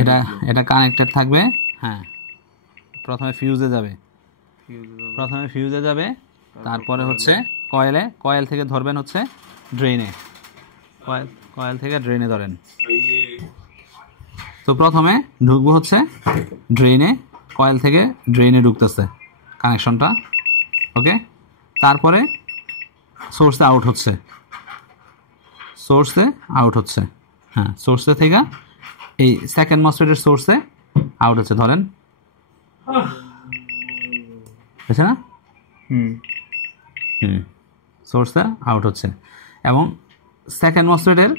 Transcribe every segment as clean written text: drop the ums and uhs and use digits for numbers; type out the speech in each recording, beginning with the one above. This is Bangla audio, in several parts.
এটা এটা কানেক্টেড থাকবে। হ্যাঁ, প্রথমে ফিউজে যাবে, তারপরে হচ্ছে কয়েল থেকে ধরবেন হচ্ছে ড্রেনে, কয়েল থেকে ড্রেনে ধরেন। তো প্রথমে ঢুকবো হচ্ছে ড্রেনে, কয়েল থেকে ড্রেনে ঢুকতেছে কানেকশনটা, ওকে। তারপরে সোর্সে আউট হচ্ছে, হ্যাঁ, সোর্সে থেকে এই সেকেন্ড মসফেটের সোর্সে আউট হচ্ছে, ধরেন বুঝছে না? সোর্সে আউট হচ্ছে, এবং সেকেন্ড মসফেটের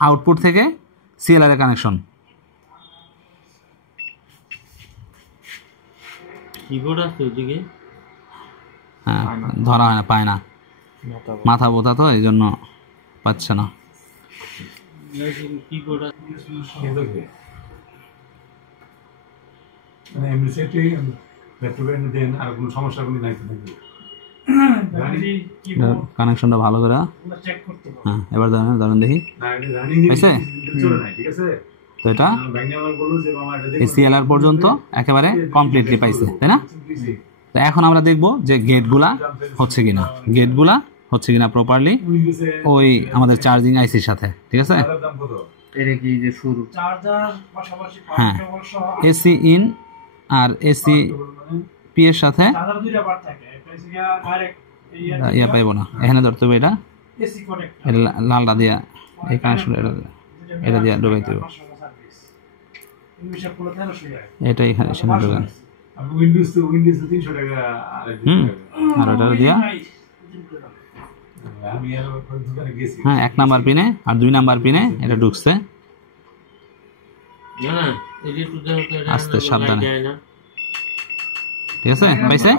আউটপুট থেকে সিএলআর এর কানেকশন। কিবোর্ড আছে ওদিকে? হ্যাঁ, ধরা হয় না, পায় না, মাথা বোথা তো এই জন্য পাচ্ছে না। কিবোর্ড মানে এমনি সেটাই ল্যাপটপে দেন, আর কোনো সমস্যা কোনো নাই তো নাকি? কানেকশনটা ভালো করে, হ্যাঁ, এবার ধরেন দেখি, ঠিক আছে। তো এটা সিএলআর পর্যন্ত একেবারে কমপ্লিটলি পাইছে, তাই না? তো এখন আমরা দেখব যে গেটগুলা হচ্ছে কিনা প্রপারলি ওই আমাদের চার্জিং আইসির সাথে, ঠিক আছে। হ্যাঁ, এসি ইন আর এসি পি এর সাথে ইয়া পাইব না, এখানে ধরতে হবে, এটা লালটা দিয়া এই কানেকশন, এটা দিয়া ঢোকাইতে হবে, এটা এখানে ঢোকান। আর ওটা দিয়া, হ্যাঁ, 1 নাম্বার পিনে আর 2 নাম্বার পিনে এটা ঢুকছে। আস্তে সাবধানে, ঠিক আছে, পাইছে?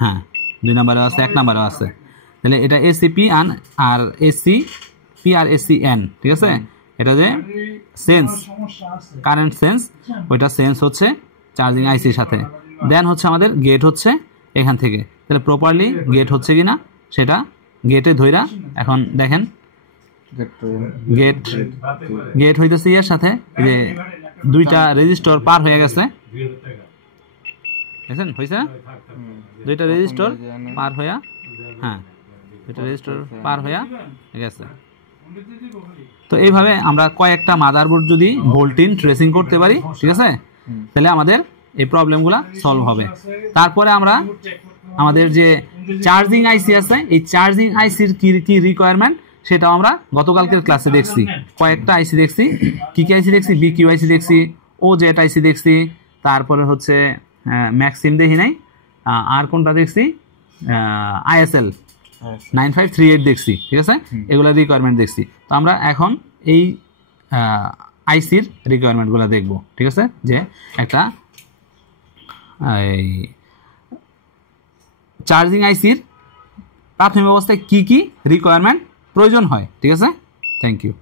হ্যাঁ, 2 নাম্বারে আছে, 1 নাম্বারে আছে। তাহলে এটা এসিপি আর এসিপি আর এসিএন, ঠিক আছে। এটা যে সেন্স, কারেন্ট সেন্স, ওইটা সেন্স হচ্ছে চার্জিং আইসির সাথে। দেন হচ্ছে আমাদের গেট হচ্ছে এখান থেকে। তাহলে প্রপারলি গেট হচ্ছে কিনা সেটা গেটে ধইরা এখন দেখেন, গেট হইতেছে ইয়ার সাথে, যে 2টা রেজিস্টর পার হয়ে গেছে, দেখেন হয়েছে, 2টা রেজিস্টর পার হইয়া, হ্যাঁ, 2টা রেজিস্টর পার হইয়া গেছে। তো এইভাবে আমরা কয়েকটা মাদারবোর্ড যদি ভোল্টেজ ট্রেসিং করতে পারি, ঠিক আছে, তাহলে আমাদের এই প্রবলেমগুলো সলভ হবে। তারপরে আমরা আমাদের যে চার্জিং আইসি আছে, এই চার্জিং আইসির কি রিকোয়ারমেন্ট সেটাও আমরা গতকালকের ক্লাসে দেখছি। কয়েকটা আইসি দেখছি, কি আইসি দেখছি, বিকিউ আইসি দেখছি, ওজেড আইসি দেখছি, তারপরে হচ্ছে ম্যাক্সিম দেখি নাই, আর কোনটা দেখছি, আইএসএল 9538 দেখছি, ঠিক আছে। এগুলা রিকোয়ারমেন্ট দেখছি। তো আমরা এখন এই আইসির রিকোয়ারমেন্টগুলো দেখব, ঠিক আছে, যে একটা এই চার্জিং আইসির প্রাথমিক অবস্থায় কি রিকোয়ারমেন্ট প্রয়োজন হয়, ঠিক আছে। Thank you.